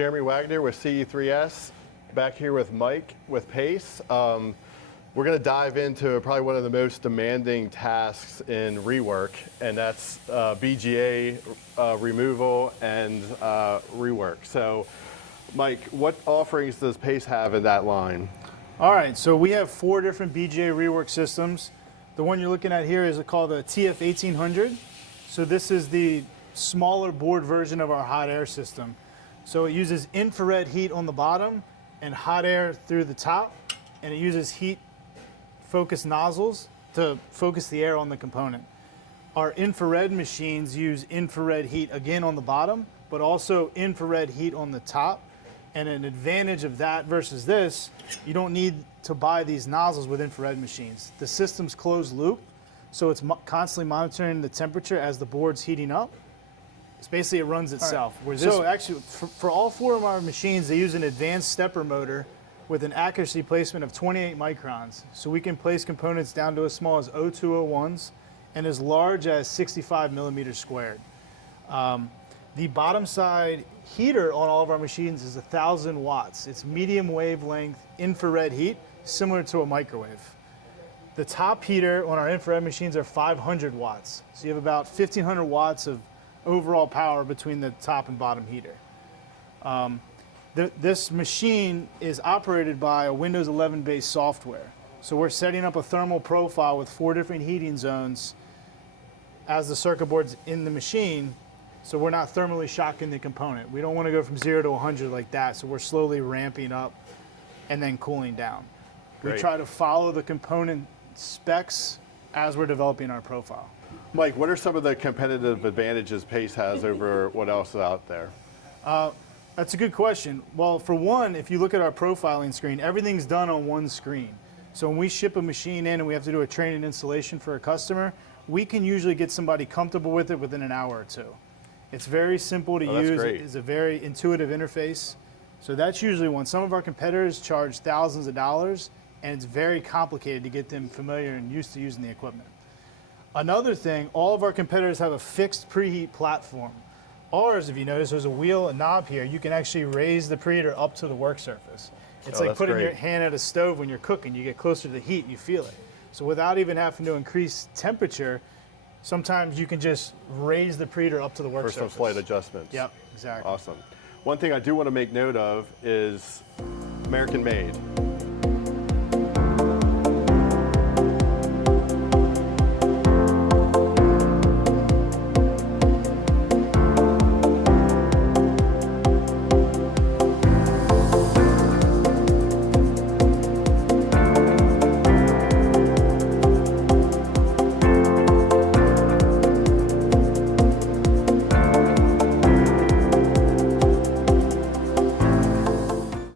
Jeremy Wagner with CE3S, back here with Mike with Pace. We're going to dive into probably one of the most demanding tasks in rework, and that's BGA removal and rework. So, Mike, what offerings does Pace have in that line? All right, so we have 4 different BGA rework systems. The one you're looking at here is called the TF1800. So this is the smaller board version of our hot air system. So it uses infrared heat on the bottom and hot air through the top, and it uses heat focus nozzles to focus the air on the component. Our infrared machines use infrared heat again on the bottom, but also infrared heat on the top. And an advantage of that versus this, you don't need to buy these nozzles with infrared machines. The system's closed loop, so it's constantly monitoring the temperature as the board's heating up. It's basically, it runs itself. Right. So actually, for all 4 of our machines, they use an advanced stepper motor with an accuracy placement of 28 microns. So we can place components down to as small as 0201s and as large as 65 millimeters squared. The bottom side heater on all of our machines is 1,000 watts. It's medium wavelength infrared heat, similar to a microwave. The top heater on our infrared machines are 500 watts. So you have about 1,500 watts of overall power between the top and bottom heater. This machine is operated by a Windows 11 based software. So we're setting up a thermal profile with 4 different heating zones as the circuit board's in the machine, so we're not thermally shocking the component. We don't want to go from 0 to 100 like that, so we're slowly ramping up and then cooling down. Great. We try to follow the component specs as we're developing our profile. Mike, what are some of the competitive advantages Pace has over what else is out there? That's a good question. Well, for one, if you look at our profiling screen, everything's done on one screen. So when we ship a machine in and we have to do a training installation for a customer, we can usually get somebody comfortable with it within an hour or 2. It's very simple to use. It's a very intuitive interface. So that's usually one. Some of our competitors charge thousands of dollars, and it's very complicated to get them familiar and used to using the equipment. Another thing, all of our competitors have a fixed preheat platform. Ours, if you notice, there's a wheel, a knob here. You can actually raise the preheater up to the work surface. It's like putting your hand at a stove when you're cooking. You get closer to the heat, you feel it. So without even having to increase temperature, sometimes you can just raise the preheater up to the work surface. For some slight adjustments. Yep, exactly. Awesome. One thing I do want to make note of is American made.